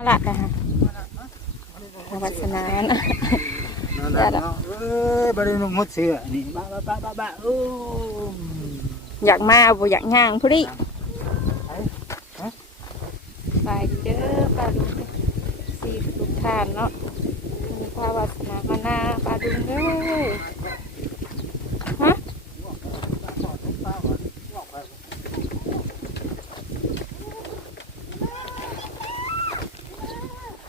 มาละกันค่ะสวัสนานะนั่นแหละเนาะเอ้ยบริโนมดเสือนี่บ้าบ้าบ้าบ้าบ้าโอ้อยากมาบ่อยากย่างพุริไปเด้อปลาดุงสี่ทุกท่านเนาะมีพาวาสนามาหน้าปลาดุงเด้อ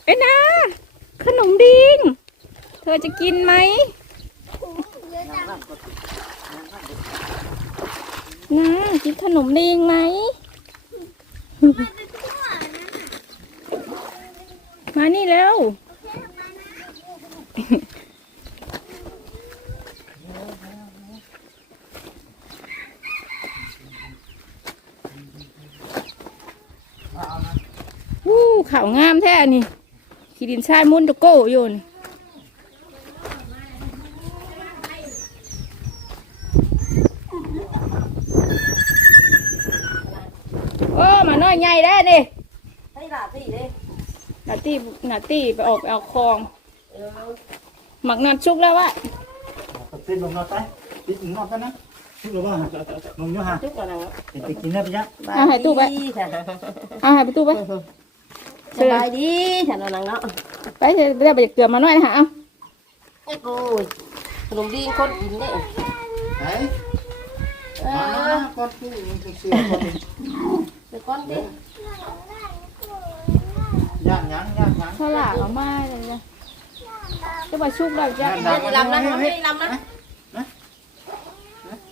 เอ้ยนะ ขนมดิง เธอจะกินไหมนะกินขนมด้ยังไหมมานี่เร็ววู้ข่าวงามแท้นี่ ขีดินชาติมุนตะโก้อยู่นี่โอ้มาน้อยใหญ่ได้ดิให้หลาสิเด้หนาตีหนาตีไปออกไปเอาคลองหมักนอนชุกแล้ววะติดลงนอนไปติดลงนอนกันนะติดลงว่าลงเยอะฮะจุกแล้วนะไปกินได้ปะจ๊ะเอาใหายตู้ไปเอาใหายประตูไป สบายดีฉันเอานังเนาะไปเถอะเดี๋ยวไปเกลือมาหน่อยนะฮะเอาไอ้กูขนมดีคนกินเนี่ยไหนเอมาอก้อนที่มันเสือก้อนเดี๋ยวก้อนดิย่างยังย่างยังข้าวหลามเอามาเลยนะจะมาชุกแบบจะเดี๋ยวลำนะไม่ลำนะ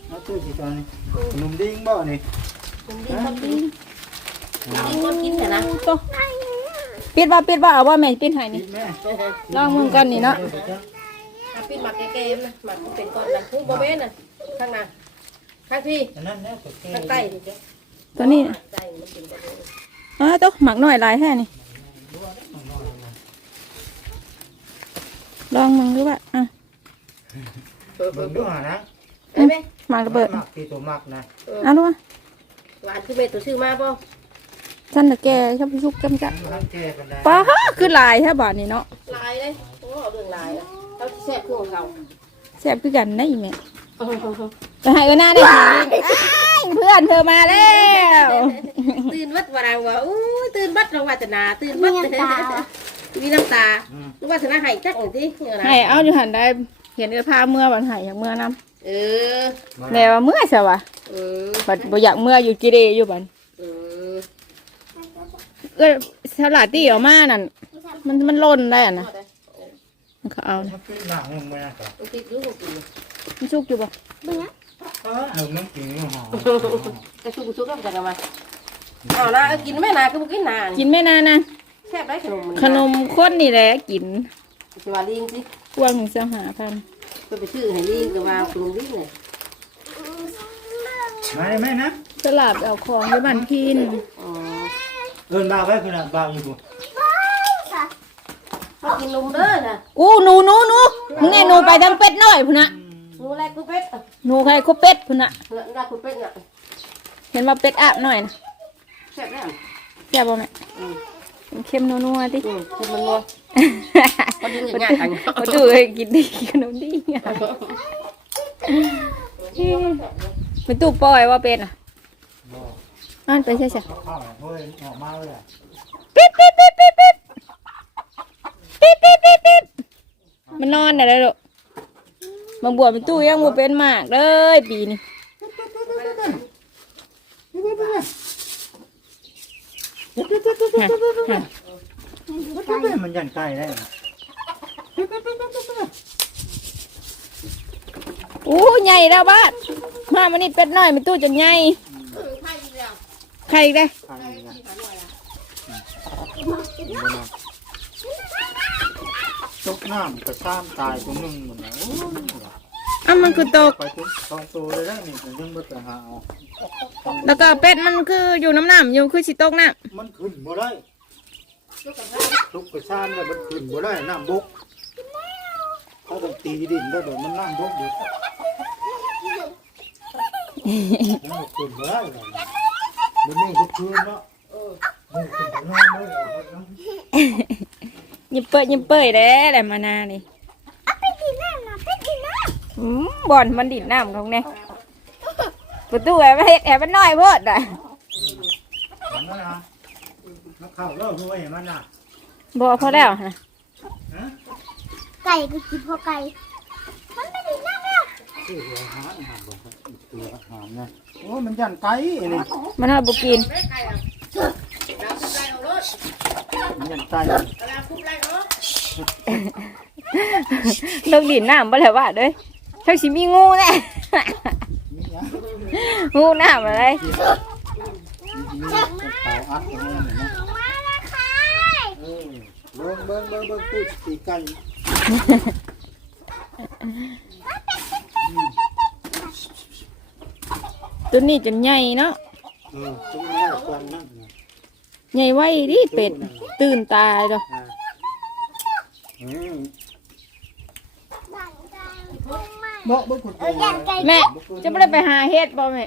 มาตู้สิตอนนี้ขนมดิ้งบ่นี่ขนมดีคนกินดีคนกินเถอะนะโต ปิดว่าปิดว่าเอาว่าแม่ปิดให้นี่แม่ลองมึงก่อนนี่เนาะถ้าปิ้งหมักแก่ๆนะหมักเป็นก้อนนะพุ่งโบเบ้น่ะข้างหน้าข้างพี่อันนั้นเนี่ยโอเคข้างใต้ดิเจ้ตัวนี้น่ะใต้มันเป็นก้อนอ๋อโตหมักหน่อยหลายแค่นี่ลองมึงดูว่าอะมึงดูหานะเอ้ยไหมหมากระเบิดมักที่ตัวมักนะเอาดูว่าหวานคือเบ็ดตัวชื่อมาป่ะ ฉันตะแกชอบชุกจำจัดทั้งแก่กันได้ป้าคือหลายแค่บาทนี่เนาะลายเลยโอ้เอาเรื่องลายเขาแซ่บของเขาแซ่บคือกันนะอีแม่จะให้กันหน้าได้ดีเพื่อนเธอมาแล้วตื่นวัดวาราวะอู้ตื่นวัดรางวัฒนาตื่นวัดมีน้ำตาลูกวัฒนาหายจักหนึ่งทีให้เอาอยู่หันได้เห็นเออพาเมื่อวันใหายอย่างเมื่อน้เออำแล้วาเมื่อใช่ปะเออบัดบ่อยากเมื่ออยู่กิเรอยู่บันเออ เอ้ยสลัดที่ออกมานั่นมันมันล่นได้อะนะมันเขาเอานะมันคือหนังมึงมาครับติดลูกกินมันชุกอยู่ปะเออเอาน้ำกินหอมจะชุบชุบกันกันมาเอาละกินแม่นาก็บุกินนากินไม่นานนะแซ่บได้ขนมขนมข้นนี่แหละกินสิว่าลิงสิพวงหนึ่งเสียหาพันก็ไปชื่อให้ลิงก็ว่าขนมลิงเนี่ยมาได้ไหมนะสลัดเอาของอยู่บ้านพินอ๋อ เอินบ่าวไว้คุณอะบ่าวอยู่กูมากินนมเด้อนะอู้หนูหนูหนูมึงไงหนูไปทางเป็ดน้อยพุ่นน่ะนูแรกกูเป็ดหนูใครคุเป็ดพุ่นน่ะเนื้อนากูเป็ดเนี่ยเห็นว่าเป็ดอาบหน่อยนะแซ่บได้แซ่บบ่แม่อืมเค็มนัวๆติอืมคือมันนัวพอดึงอย่างเงี้ยกันมาดูให้กินดีขนมดีอะเป็นตู้ปล่อยว่าเป็นอะ อันไปใช่ใช่เข้าเฮ้ยออกมาเลยอะปิดปิดปิดปิดปิดปิดปิดปิดปิดมันนอนไหนเลยลูกบางบวชเป็นตู้ยังบ่เป็นมากเลยปีนี้มันยันใกล้ได้อู้ใหญ่แล้วบ้านมามันนี่เป็ดน้อยเป็นตู้จนใหญ่ ใครอีกได้อตกน้ำกระซ้ำตายตัวนึงหมดแล้วอะมันคือตก ไปถึงสองตัวเลยแล้วนี่ผมยังไม่ไปหาเอาแล้วก็เป็ดมันคืออยู่น้ำน้ำอยู่คือสิตกน้มันขึ้นบ่ได้ทุกกระซ้ำเลยมันขึ้นบ่ได้น้ำบกเขาต้องตีดินได้แบบมันน้ำบกอยู่ มันขึ้นบ่ได้เลย มันนี่ก็คืนเนาะเออบนอนเลยเอายิบเปิดยิบเปิดเด้แหละมานานี่อืมบ่อนมันดินน้ำของเนี่ยประตูแอบเฮ็ดแอบมันน้อยโพดอะเอนะนักข่าเล่าด้วยมันน่ะบ่พอแล้วฮะฮะไก่ก็กินพอไก่ มันไม่ได้นั่งแล้วคือหัวหางหางบ่ตัว หางนะโอ้มันยันไก่นี่มันเอาบุกินไม่ไก่หรอกเราคุบไล่เอารถมันยันไก่เราคุบไล่เอารถลงดินน้ำบ่แล้วว่าเด้ยชักสิมีงูแน่มีหยังงูน้ำอะไรมีเต่าอัดอย่างนี้นะออกมาแล้วค่ะเออเบิ่งเบิ่งเบิ่งเบิ่งพูดสีไก่ ตัวนี้จนใหญ่เนาะเออตรงนี้ควันนั่นนะใหญ่ไว้ดิเป็ดตื่นตายดอกอ่าอืมดังดังพุ่งมาบอกเบิ่งคนเออยันไก่แม่จะไม่ได้ไปหาเฮ็ดบ่แม่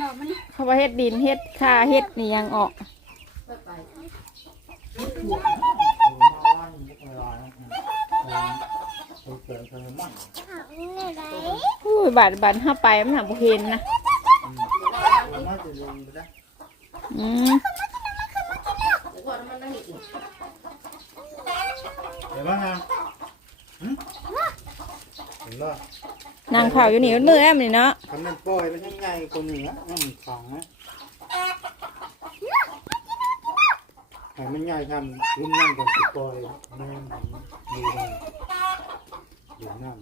บอกมันเขาว่าเฮ็ดดินเฮ็ดค่าเฮ็ดนี่ยังออกถามนี่ไรอุ้ยบาดบาดห้าไปมันหาบ่เห็นนะ อืมเดี๋ยวก่อนมันนั่งอีกเห็นไหมฮะเห็นป่ะนางข่าวอยู่นี่มันมือแอมนี่เนาะคำนั้นปล่อยมันยังไงคนเหนืออืมสองนะให้มันใหญ่ทำรุ่นนั่นก็สิปล่อยแม่นดูได้ดูนั่น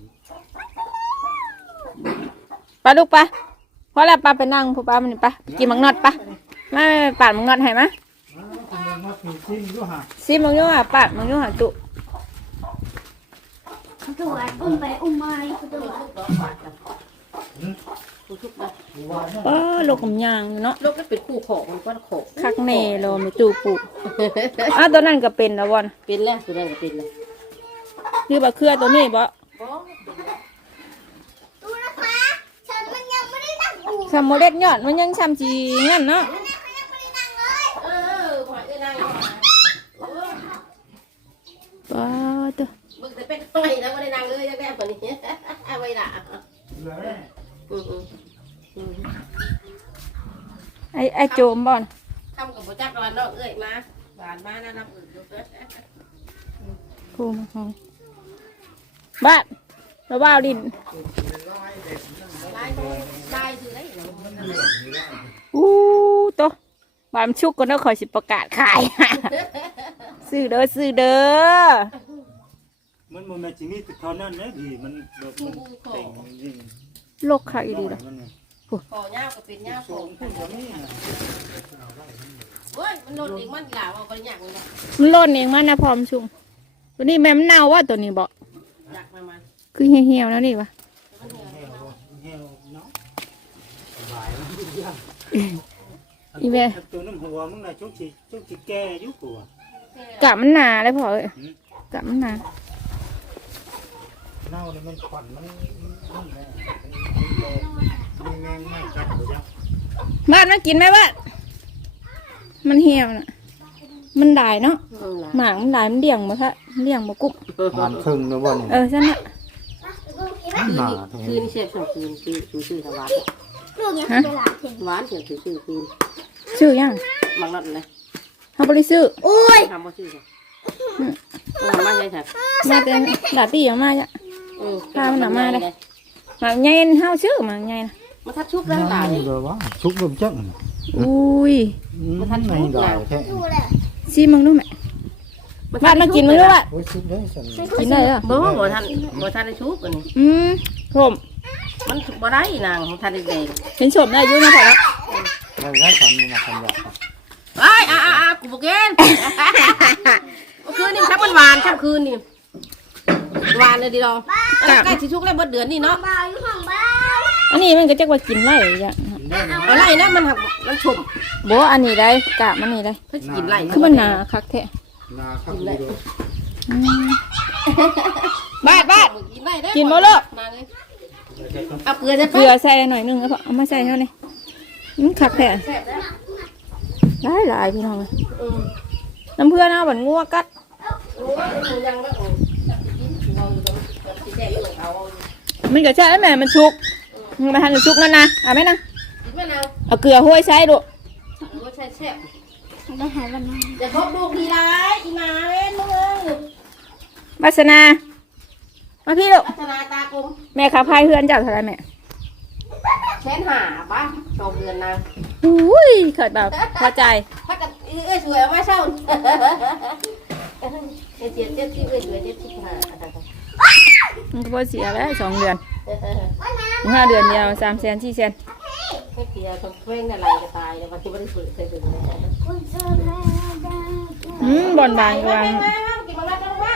ไปลูกไป พอแล้วปลาไปนั่งผู้ปลามันนี่ไปกินมังนอดไปมาไปปาดมังนอดให้มาอ้าวคุณมึงมาผีซิ่งด้วยฮะซิมังอยู่หาปาดมังอยู่หาตุตัวอุ้มไปอุ้มมาตัวทุกๆนะดูว่าเนี่ยป้าลูกกำยางเนาะลูกก็เป็นคู่ของมันก็ของคักแน่โลมีตู้ปุอ้าวตัวนั้นก็เป็นแล้ววอนเป็นแล้วสุดท้ายก็เป็นแล้วหรือว่าเครือตัวนี้บ่ บ่ ตัวนะคะฉันมันยังไม่ ได้นั่งอูซามโมเล็ดยอดมันยังซ้ำจีงั้นเนาะมันยังไม่ได้นั่งเลยเออหอยเอ้ยนายเออป้าตัวมึงจะเป็นหอยแล้วก็ได้นางเลยยังแม่กว่านี้เอาไว้ละเหลือแน่อืมอืมไอ้ไอ้โจมบ่อนทำกับโบจักรวันนอกเอ้ยมาหวานมานะน้ำอื่นกูมาห้องบ้านเราว่าวดินลายลายคื ออะไรอู้ตัวบามนชุกก็เนาะคอยสิประกาศขาย ซื้อเด้อซื้อเด้อมันมันแม่จิมีติดเท่านั้นนะดีมันแบบมันเต่งจริงโลกขาอีดีดีเลละมันเนี่ยคอยาวก็เป็นยาวโซ่ขึ้นกับนี่นะเฮ้ยมันโดนเด็กมันหลาวเอาไปอยากมันมันร่นเองมันนะพร้อมชุงตัวนี้แม่มันเน่าว่าตัวนี้บอกอยากมามันคือเหี่ยวๆแล้วนี่วะ มันเหนียว เหี่ยวเนาะสบายแล้วทุก อย่างอีแม่ ตัวน้ำหัวมึงน่ะชุกจิชุกจิแก่ยุกตัวกะมันหนาเลยพอเอ้ยกะมันหนาเน่าเนี่ยมันขวัญมันมันแม่มีแมงไม่จับหรือยังบ้านมันกินไหมบ้านมันเหี่ยวน่ะ มันได้เนาะหมางมันได้มันเลี้ยงบ่คะเลี้ยงบ่กุ๊บผ่านครึ่งนะวันเออฉันน่ะ หนาคืนเชฟสองคืนคืนคืนชื่อหวาน ลูกยังเวลาเห็นหวานเสียชื่อชื่อคืนชื่อยังบางนัดเลยเฮาบ่ได้ซื้อโอ้ยทำว่าชื่อค่ะทำมาใช่ค่ะมาแต่ดาตี้ออกมาจ้ะหมากใหญ่เฮาซื้อหมากใหญ่นะมาทัดชุบร่างกายเดี๋ยวว่าชุกลมจังอุ้ยมันทันไม่ได้แค่ดูเลยซีมึงดูไหมบ้านมากินมึงดูบ้านโอ้ยชุกได้สันกินได้เหรอบ่บ่ทันบ่ทันได้ชุบอันนี้อืมผม มันบ่ได้นางของทันได้แดงเห็นชมได้อยุ่นะพอแล้วได้ได้สันนี่นะคำหยาบไอ้อ่าอ่ากูบอกเกนเมื่อคืนนี่ทับมันหวานค่ำคืนนี่หวานเลยดีดองใกล้สิชุกแล้วเบิดเดือนนี่เนาะบ้าอยู่ห้องบ้าอันนี้มันก็จะว่ากินไรอย่างได้นะอะไรนะมันหักมันชมโบอันนี้ได้กะมันนี่ได้เพื่อกินไรคือมันหนาคักแท้นาครับดีเลยอืมบ้านบ้านกินไรได้กินบ่ลูกเอาเกลือจะเกลือใส่หน่อยหนึงแล้วพอเอามาใส่เท่านี้มันคักแท้แซ่บนะหลายหลายพี่น้องเลยเอืมน้ำเพื่อนเอาบันงัวกัดรู้ว่าเป็นหมูยังว่าอืมกินหัวอยู่ตรงที่แท้อยู่เอามันก็ใช่แม่มันชุกมันมาทานชุกนั่นนะเอาไหมนะกินมะนาวเอาเกลือห้วยใช้ดูรสชาติแซ่บได้หายวันนั้นอย่าพบลูกทีร้ายอีหมาเว้นมึงเอ้ยวาสนา มาพี่ลูกพัฒนาตากลมแม่ขับพายเพื่อนเจ้าเท่าไหรแม่แชนหาปะสองเดือนนางอุ้ยเกิดแบบพอใจพักกันเอ้ยสวยเอาไว้เศร้าเจ็ดเจ็ดเจ็ดสิบเอ้ยสวยเจ็ดสิบห้ามันก็พอเสียแล้วสองเดือนห้าเดือนเดียวสามแสนสี่แสนไม่เพียต้องเพ่งอะไรก็ตายเลยวันที่ไม่ได้ฝึกเคยฝึกเลยคุณเจอแล้วได้อืมบอลบางกมาว่ามามากินมาแล้วกันว่า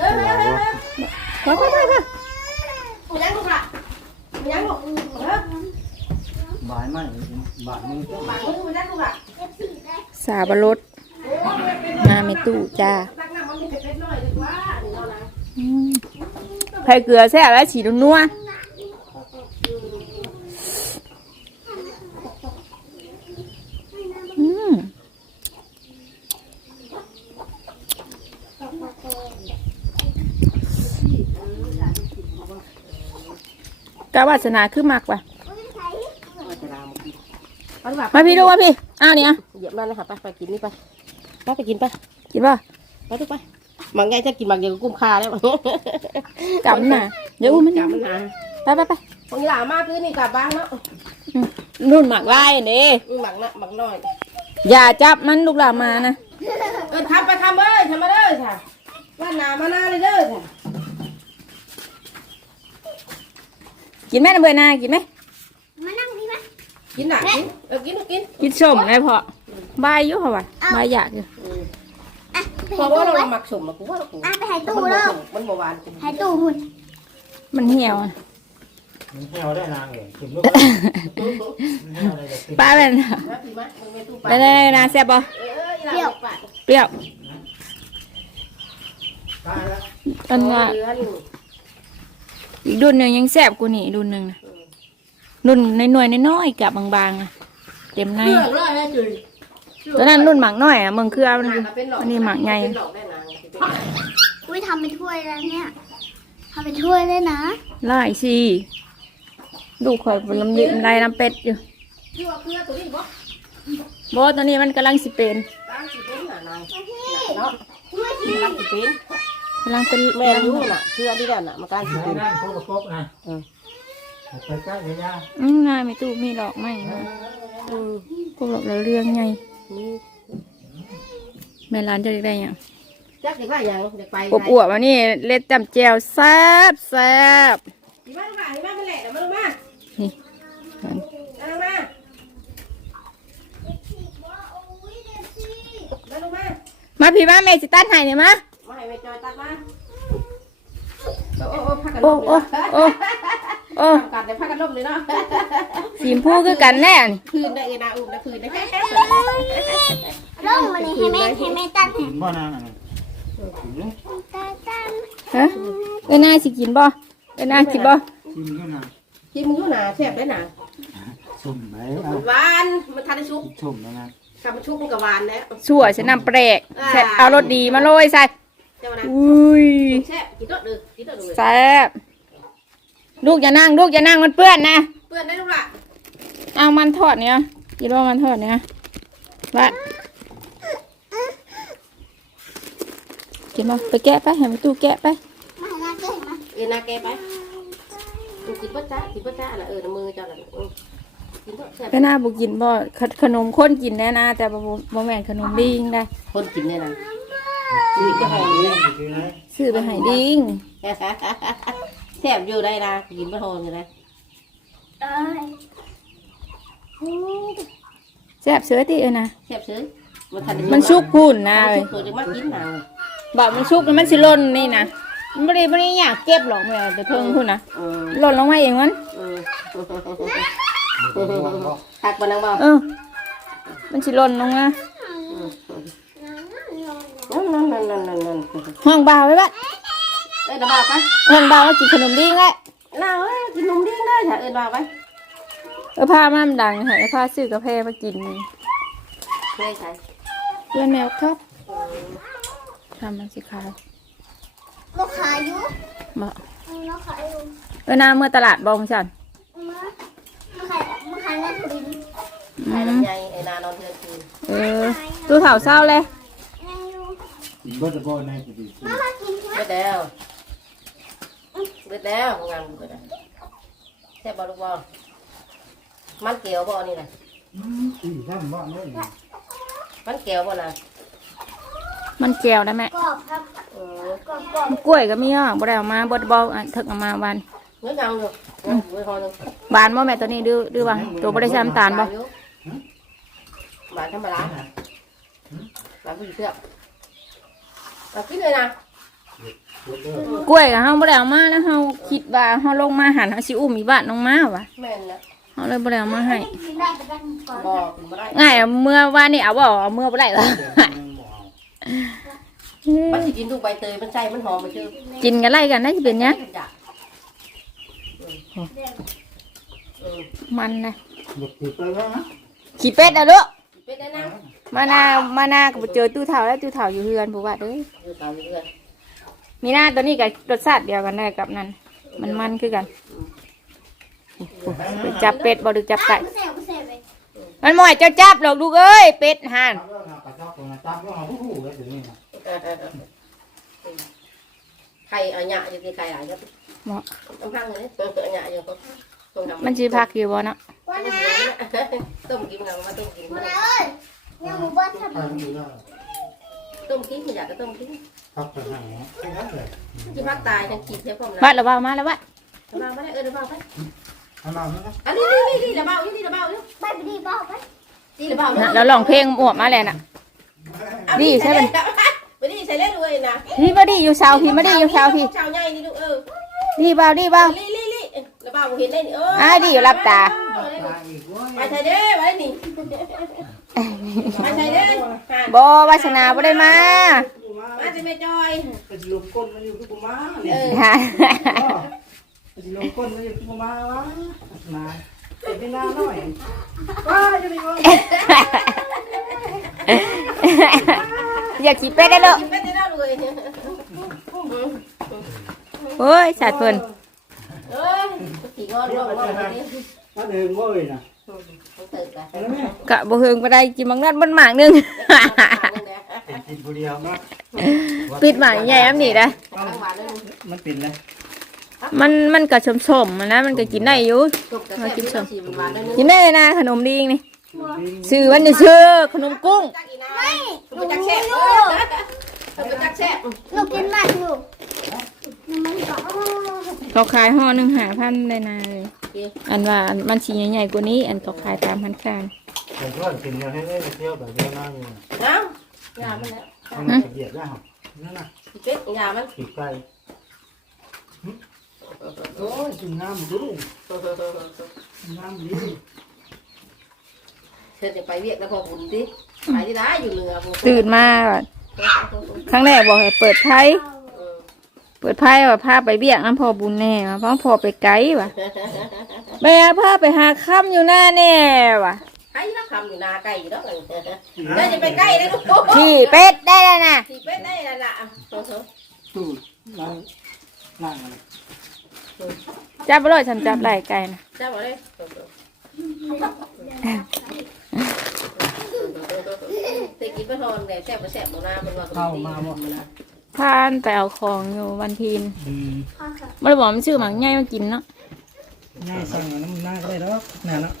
เออมามามาพอพอพอพอหมูย่างลูกละหมูย่างลูกเออบายไม่บายมึงปากมือหมูย่างลูกละสาบรสมาไม่ตู้จ้าให้เผ็ดๆหน่อยดีกว่าเดี๋ยวนะอืมไข่เกลือแซ่บแล้วฉีดนัวม กาวาสนาคือมากว่ะเอาดีกว่ามาพี่ดูมาพี่อ้าวนี่อะเหยียบนั่นนะคะไปไปกินนี่ไปไปไปกินไปกินป่ะไปทุกไปหมังไงจะกินหมังเดียวกับกุ้มคาแล้วกำน่ะเดี๋ยวอุ้มมันกำมันนะไปไปไปคนนี้หลามากคือนี่กลับบ้านเนาะนุ่นหมากไล่นี่หมักนะหมักน้อย อย่าจับมันลูกหลานมานะเออทำไปทำเอ้ยทำมาเด้อค่ะว่าหนามาหน้าเลยเด้อค่ะ กินไหมนะเบื่อหนากินไหมมานั่งดีไหมกินหนักกินเออกินกินกินส้มไงพอบายอยู่เหรอวะบายอยากอยู่อะไปเพหาราะว่าตู้เราไว้หมักสมนะกูว่าเรากูอะไปหามันตู้บ่แล้วสมมันบ่หวานจริงหาตู้หุ่นมันเหี่ยวอะมันแห้วได้นางเองกินลูกมันแห้วได้แต่กินป้าเป็นนะพี่มะมึงไม่ตู้ปลาได้ได้นะแซ่บปะเอออีหลานปลาเปรี้ยวตายแล้วอันว่าเดือน อีกรุ่นหนึ่งยังแซ่บกว่านี่อีกรุ่นหนึ่งนะรุ่นในหน่วยๆน้อยๆกับบางๆนะเต็มในเลือกเลยนะจุ๊ยตัวนั้นรุ่นหมักน้อยอะมึงคือเอามันหาเป็นหลอกอันนี้หมักใหญ่เป็นหลอกได้นางเป็นหลอกอุ้ยทำเป็นถ้วยแล้วเนี่ยทำเป็นถ้วยเลยนะไล่สิดูข่อยบนลำดิลายน้ำเป็ดอยู่ที่ว่าเพื่อตัวนี้บ่บอตอนนี้มันกำลังสิเป็นตั้งสิเป็นหนานางเนาะตั้งสิเป็น กำลังเป็นแม่รู้น่ะเพื่อที่นั่นน่ะมันตั้งสิไม่เป็น นั่งโคกโคกนะอืมไปใกล้เลยย่าอืมนายไม่ตู้มีหลอกไหมนะอืมพวกหลอกเราเรื่องไงนี่แม่ร้านจะได้ยังจักเด็กว่าอย่างเด็กไปอบอวบๆวันนี้เล็ดจำแจวแซ่บแซ่บที่บ้านค่ะที่บ้านมันแหละเดี๋ยวมาลงมานี่มาลงมามาลงมามาพี่มาแม่สิตันให้เนี่ยมามา ให้แม่จอยตัดมาโอ้โอ้พักกันโอ้ลมโอ้โอ้โอ้ทำกันแต่พักกันลมเลยเนาะสีมพูคือกันแน่นี่คืนได้เอนาอุ้มนะคืนได้แค่ร่องมาเลยให้แม่ให้แม่ตัดให้กินบ่นางอะไรกินลูกตาตันฮะเอ้ยนายสิกินบ่เอ้ยนายกินบ่กินก็นางกินมึงอยู่หนาแซ่บได้หนาสุ่มไหนเอาหวานมันทันได้ชุบสุ่มนะนะทำมันชุบมันกับหวานแล้ว สั่วฉันนำแปลกแซ่บเอารสดีมาโรยใส่ เจ้านะอุ้ยแซ่บกินตัวเดือกินตัวเดือแซ่บลูกอย่านั่งลูกอย่านั่งมันเปื้อนนะเพื่อนได้ลูกละเอามันทอดเนี่ยกินว่ามันทอดเนี่ยวัดกินบ่ไปแกะไปให้มันตู้แกะไปมาหาหน้าเกิดมาเอ็นาแกไปกินปัจจ้ากินปัจจ้าน่ะเออมือเจ้าน่ะกินตัวแซ่บก็น่าบุกินบ่ขขนมข้นกินแน่นะแต่บ่บ่บ่แม่นขนมดิ้งได้คนกินเนี่ยนะ กินก็หอมเลยกินไหนซื้อไปให้ดิ้งแซ่บอยู่ได้นะกินไม่โหนอยู่นะเอ้ยแซ่บเสือติเอ้ยนะแซ่บซื้อมันทันมันสุกพูนนะมันเอ้สุยกตัวจะมากินหนังบอกมันสุกแล้วมันสิหล่นนี่นะมันบ่ได้บ่ได้อยากเก็บหรอกแม่แต่เพิ่งพุ่นนะเออหล่นลงมาเองมันเออบ่บ่บ่หักมันนังบ่เออมันสิหล่นลงมา นั่นนั่นนั่นนั่นนั่นนั่นห้องบ่าวไว้บัดเอ้ยระบาดไปห้องบ่าวว่ากินขนมดิ้งแล้วน่าเอ้ยกินนมดิ้งได้ค่ะเอ้ยระบาดไปเออพามันดังให้พาซื้อกาแฟมากินเคยใช้เพื่อนแมวครับทำมันสิขาวลูกค้าอยู่บ่ลูกค้าอยู่เออนาเมื่อตลาดบองฉันมามาขายมาขายเงินทุนไอ้ลำไยไอ้นานอนเทือนคืนเออตู้เถาเศร้าเลยยังอยู่กิน เบิดบ่ในสิดีมามากินใช่ไหมเบิดแล้วเบิดแล้วงานเบิดแล้วแซ่บบอลูกบอลมันเกี่ยวบอนี่นะอีท่านบ่เลยมันเกี่ยวบอนะมันแก้วได้ไหมกรอบครับเออกรอบกรอบกล้วยก็มีอะบ่ได้เอามาบดบออันถึกเอามาวันเนื้อยังอยู่เนื้อหอนึงบานบ่แม่ตัวนี้ดื้อดื้อบ่ตัวบ่ได้ใช้น้ำตาลบ่หวานธรรมดาหวานผู้หญิงเสื้อ เอาขึ้นเลยนะกล้วยก็เฮาบ่ได้เอามาแล้วเฮาคิดว่าเฮาลงมาหันเฮาสิอุ้มอีบ้านน้องมาว่ะแม่นนะเฮาเลยบ่ได้เอามาให้กินได้แต่กันก่อนบอกคุณไม่ได้ง่ายอะเมื่อวานนี่เอาบ่เอาเมื่อบ่ได้เหรอมันสิกินลูกใบเตยมันใจมันหอมมันชื่อกินกันไล่กันได้สิเป็นหยังเออมันนะหมดติดไปแล้วนะขี้เป็ดอะลูก เป็นได้นะมานามานาก็บ่เจอตู้เฒ่าแล้วตู้เฒ่าอยู่เฮือนบ่ว่าเด้ออยู่ตามเรื่อยมีหน้าตัวนี้กับรสชาติเดียวกันได้กับนั่นมันมันคือกันไปจับเป็ดบ่หรือจับไก่ไม่เสียไม่เสียไปมันหมอยเจ้าจับหรอกลูกเอ้ยเป็ดห่านจับแล้วนะกระจับนะจับแล้วฮู้ฮู้แล้วถึงนี่นะใครเอาหยาอยู่ที่ใครหลายก็เหมาะต้องพังเลยตัวตัวหยาอยู่ก็ต้องทำมันสิพักอยู่บ่เนาะวันนะ ต้มกินกันมาต้มกินวันนะเอ้ยยังหมูบ้านทำไปอยู่แล้วต้มกินอยากก็ต้มกินพักไปไหนแค่นั้นเลยที่พักตายทั้งกินเท่าผมบันะดละบ่ามาแล้วบ่าระบาไม่ได้เออระบาไปเอามาไหมนะอันนี้นี่นี่นี่ระบาอยู่นี่ระบาอยู่ไปไปดีบ้าไปนี่ระบาน่ะแล้วร้องเพลงอวบมาแล้วน่ะนี่ใช่ไหมไม่ได้ใส่เล่นด้วยนะพี่บ่ดีอยู่เสาพี่บ่ดีอยู่เสาพี่ชาวใหญ่นี่ดูเออดีเบาดีเบาลี่ ลี่ลี่ระบาเห็นได้นี่เอออ่าดีอยู่รับตาตายอีกเว้ยไปไทยเด้ไปนี่ไปไทยเด้บ่วาสนาบ่ได้มามาจะไม่จอยไปลงก้นมันอยู่ที่กูมาเออฮะไปลงก้นมันอยู่ที่กูมาวะมาเป็นหน้าหน่อยว้าจะมีวะอยากขี่เป็ดได้ลูกกินไปได้แล้วเลย โอ้ยสาดเพิ่นเอ้ยขี่ง อนงอนงอนนี่มาเดินเว้ยนะต้องตื่นกันเห็นไหมกะบ่เฮิงบ่ได้กินมังนัดมันหมากหนึง เป็นกินคนเดียวนะปิดหมากใหญ่แอมนี่นะทั้งวันเลยมันเป็นเลยมันมันก็ชมๆมันนะมันก็กินได้อยู่ จบแต่แค่กินสมสี่วันเลยกินได้นะขนมดีนี่ชื่อมันนี่ชื่อขนมกุ้ง จักอีนาไม่หนูจักแช่หนูจักแช่หนูกินมากหนู มันก็เขาขายห่อหนึ่งหาพันได้นะเลยอันว่าอันมันสีใหญ่ๆกว่านี้ อันเขาขายตามพันคานแต่เพื่อนกินยังให้ได้เที่ยวแบบเดียวน่าอยู่น้ำยามันแล้วมันเหยียดแล้วนั่นน่ะเป็ดยามันขีดไก่โอ้ยกินน้ำดูน้ำดีเธอจะไปเวียกแล้วพอบุญดิไปที่ไหนอยู่เหนือตื่นมาครั้งแรกบอกให้เปิดไพ่ เปิดไพ่ว่าพาไปเบี้ยน้ำพอบุญแน่ว่ะเพราะพอไปไกลว่ะแม่พาไปหาค่ำอยู่หน้าแน่ว่ะใครรับคำอยู่นาไก่อยู่แล้วแล้วจะไปใกล้ได้ลูกขี่เป็ดได้แล้วนะที่เป็ดได้ละละตู้นั่งนั่งอะไรจับไปเลยฉันจับไหล่ไก่นะจ้าบอกเลยแต่กินไปทอนแต่แซ่บแซ่บโมนาเป็นว่า พานไปเอาของอยู่วันพีนอืมพ่อค่ะไม่บอกมันชื่อหมังใหญ่มากินเนาะง่ายสั่งน้ำหน้าก็ได้แล้วนั่นนะ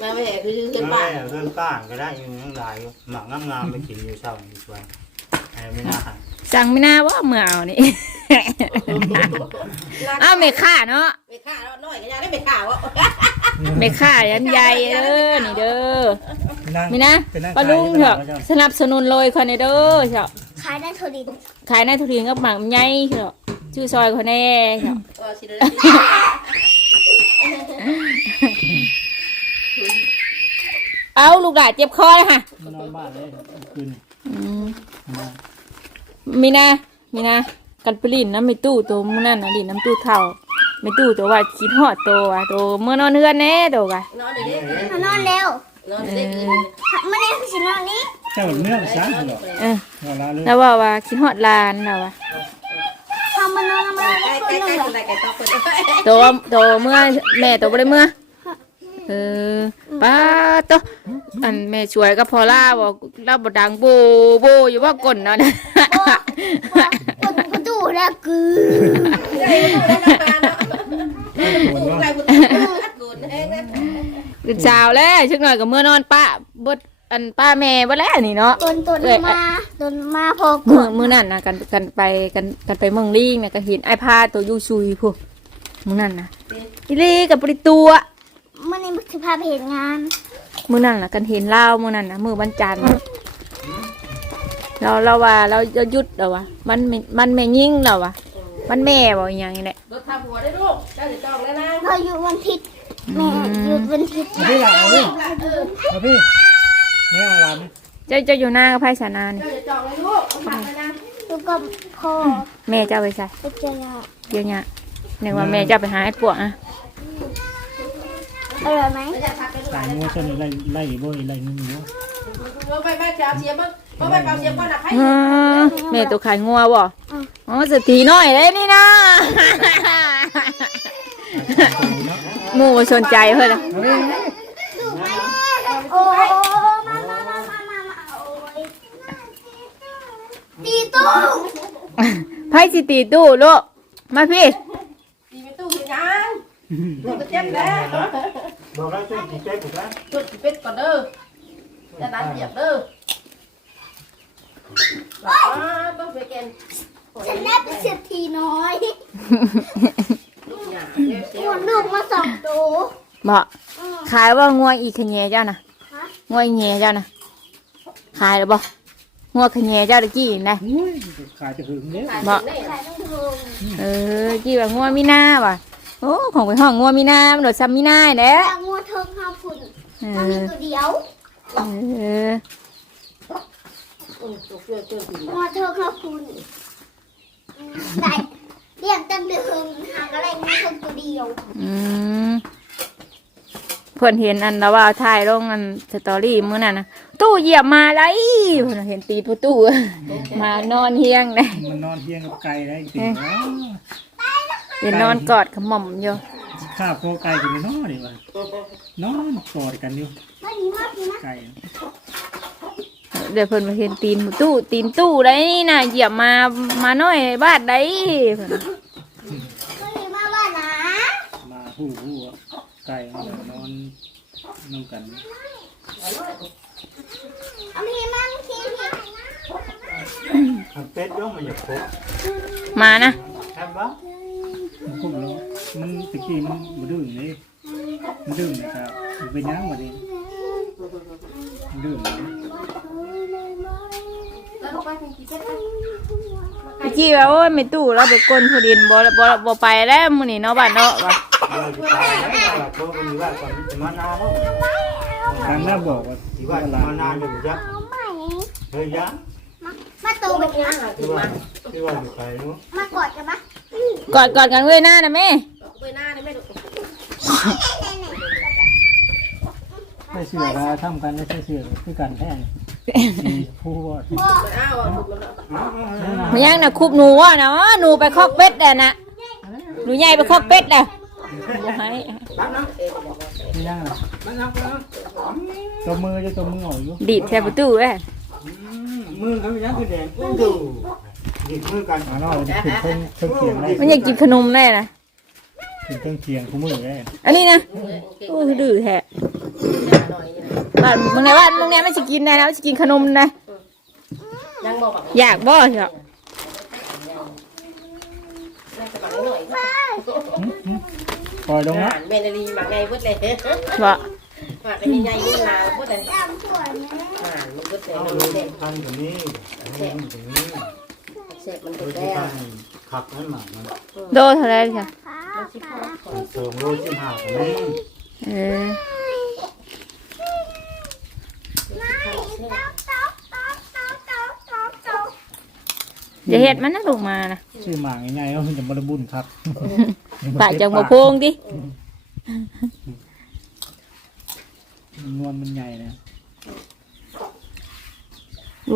มาไม่คือเงินไม่บ้านเรื่องก้างก็ได้อยู่ยังหลายอยู่หมักงามๆไปกินอยู่เช้าดีกว่าไม่น่าหันสั่งไม่น่าว่าเมื่อเอานี่ อ้าวไม่ค่าเนาะไม่ข่าแล้วน้อยก็ยังได้ไม่ข่าวะไม่ค่ายันใหญ่เด้อนี่เด้อมีนะปลาลุงเถอะสนับสนุนเลยคนนี้เด้อเถอะ ขายได้ทุดินขายในทุเรียนกับหมักใหญ่เถอะชื่อซอยคนแน่เถอะก็สิเดเอาลูกหลานเจ็บคอเลยค่ะนอนบ้านเลยคืนอืมมีนะมีนะกันไปลินน้ำไม่ตู้ตัวมื้อนั่นนะลินน้ำตู้เท่าไม่ตู้ตัวว่าคิดหอดตัวว่าตัวเมื่อนอนเฮือนแน่ตัวว่ะนอนเด็กมานอนเร็วนอนเด็กไม่ได้คือสินอนนี้ เจ้าเนื้อซะเหรอเออเวลาเลยแล้วว่าว่าคิดฮอดหลานแล้วว่ะทำมันนอนมาใกล้ได้ใกล้คนหใกนึ่ล้งคนเหรอใดใกล้ต้องคนโตโตเมื่อแม่โตบ่ได้เมื่อเออป้าโตอันแม่ช่วยก็พอล่าบอกเล่าบ่ดังโบโบอยู่ว่ากลนเนาะนะคนประตูแล้วกือกูไรกูกูเองนะตื่นเช้าแล้วชักหน่อยก็เมื่อนอนป้าบด อันป้าแม่บ่แล้วนี่เนาะตนตนมาตนมาพอมืก่ออนมือนั่นนะกันกันไปกันกันไปเมืองลิงเนี่ยก็เห็นไอ้พาตัวยูซุยพวกมือนั่นนะอีลีกับปริตัวมันนี่คือพาไปเห็นงานมือนั่นล่ะกันเห็นเล่าวมือนั่นนะมือวันจันทร์เราเราว่าเราจะหยุดเราวะมันไม่มันไม่ยิ่งเราวะมันแม่บอกอย่างนี้แหละรถทับหัวได้ลูกเจ้าจะจองแล้วนะ เราอยู่วันอาทิตย์แม่หยุดวันอาทิตย์เอาพี่หลังเอาพี่เอาพี่แม่ เอาหลานไหมเจ้าเจ้าอยู่หน้ากับไพ่สานานเจ้าจะจองเลยลูกทับเลยนะแล้วก็พ่อแม่เจ้าไปใส่ไปเจอแล้วเดี๋ยวเนี่ยนึกว่าแม่เจ้าไปหาไอ้ปวกอะอร่อยไหมจะทับไปลูกตายงัวเส้นไล่ไล่บ่ไล่เงินงัวเราไปไปเจ้าเสียบ้างเพราะไปเปล่าเสียก่อนนะใครเออแม่ตัวขายงัวบ่อ๋อสถีน้อยเลยนี่นะ หมู่บ่สนใจเพื่อนอะเอาพี่ โอ้มามามามามามาโอ้ย ตีตู้ไพ่สิตีตู้ลูกมาพี่ ตีไปตู้ยังลูกจะเจ็บแล้วบอกแล้วช่วยจีเจ๊ถูกแล้วจุดเป็ดก่อนเด้อจะนัดเหยียบเด้อต้องไปกินฉันได้เป็นเศรษฐีน้อยลูกหยาเดี๋ยวเสียหัวลูกมาสองตัวบอกขายว่างัวอีขะแยเจ้านะฮะงัวอีแยเจ้านะขายหรือบ่ งัวขะแยเจ้าตะกี้นะอุ้ยขายจะหึงเนี่ยบอกใส่ต้องถูกเออกี้ว่างัวมีหน้าว่ะโอ้ของไปห้องงัวมีหน้ามันโดดซ้ำมีหน้าแหละแต่งัวเทิงห้าฝุ่นเอมันมีอตัวเดียวเออตัวเกลือเกลือกินงัวเทิงห้าฝุ่นได้เรียกตั้งแต่เทิงหากอะไรงัวเทิงตัวเดียวอืม เพิ่นเห็นอันแล้วว่าถ่ายลงอันสตอรี่มื้อนั้นนะตู้เหยียบมาไรเพิ่นเห็นตีประตูมานอนเฮียงได้มันนอนเที่ยงกับไก่ได้จริงๆแล้วเห็นนอนกอดขมอมอยู่ข้าวโคไก่กันนอนดีว่ะนอนกอดกันอยู่มาดีมากดีนะไก่เดี๋ยวเพิ่นมาเห็นตีนตู้ ตีนตู้ได้นี่นะเหยียบมามาน้อยบาดได้เพิ่นมาดีมากว่านะมาผู้ผู้อะ ไก่มันนอนนอนกันเอาพี่มาพี่พี่เป็ดย่อมมาอยากพบมานะแอบบ้ามันคุ้มแล้วมันตะกี้มันมันดื้อเลยมันดื้อนะครับมันเป็นยังวันนี้มันดื้อเลยแล้วก็ไปกินกี่เป็ด เมื่อกี้ว่าโอ้ยไม่ตู้เราไปก้นผู้ดินบ่บ่บ่ไปแล้วมื้อนี้เนาะบ้านเนาะว่ะทางหน้าบอกว่าที่ว่าจะมานานอยู่ยักเอาใหม่เฮ้ยยักมาโตแบบนี้ที่ว่าที่ว่าอยู่ไกลเนาะมากอดกันปะกอดกอดกันเว้ยหน้านะแม่ไปหน้านี่ไม่ดูใช่เสือเราทำกันไม่ใช่เสือคือกันแท้ มันยังน่ะคุบหนูอะนะหนูไปคอกเป็ดอะนะหนูใหญ่ไปคอกเป็ดอะบ่ให้ตัวมือจะตัวมือออกอยู่ดีดแทประตูเว้มือเขาเป็นยังคือแดงดูหยิบมือกันอ๋อเนาะขึ้นเครื่องเครื่องเคียงได้มันอยากกินขนมได้นะขึ้นเครื่องเคียงคู่มือได้อันนี้นะโอ้ดื้อแท้ บ้านมึงไหนบ้านมึงไหนมันจะกินได้แล้วจะกินขนมได้ยังบอกแบบอยากบ่เหรอนั่งจะบังหน่อยปล่อยลงนะเมนลีหมักไงพุทธเลยบ่หมักมีไงนี่นาพุทธเลยจำถั่วนะอ่ามันพุทธเลยเอามันลงเด็กทันตรงนี้ตรงนี้เสร็จมันโดถูยกที่แล้วทันขับให้หมามันโดเท่าไรค่ะเสริมโลจิมหาตรงนี้เออ จะเฮ็ดมันนะลูกมานะชื่อหมางง่ายๆก็คือจะบริบุญครับปากจังบ่โพงดินวลมันใหญ่นะ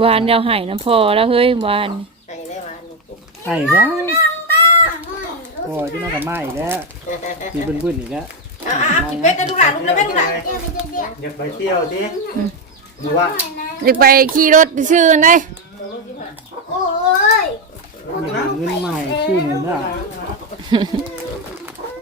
วานเดียวให้น้ำพอแล้วเฮ้ยวานใส่ได้มานี่ไอ้วะโอ้ยที่นั่นกับมาอีกแล้วมีบึ้นๆอีกแล้วอ่าอ่ากินเป็ดได้ลูกหลานลูกนะแม่ลูกหลานเดี๋ยวไปเดี๋ยวอยากไปเที่ยวดิดูว่าอยากไปขี่รถไปชื่อไหน โอ้ยหาเงินใหม่ชื่อเงินได้โ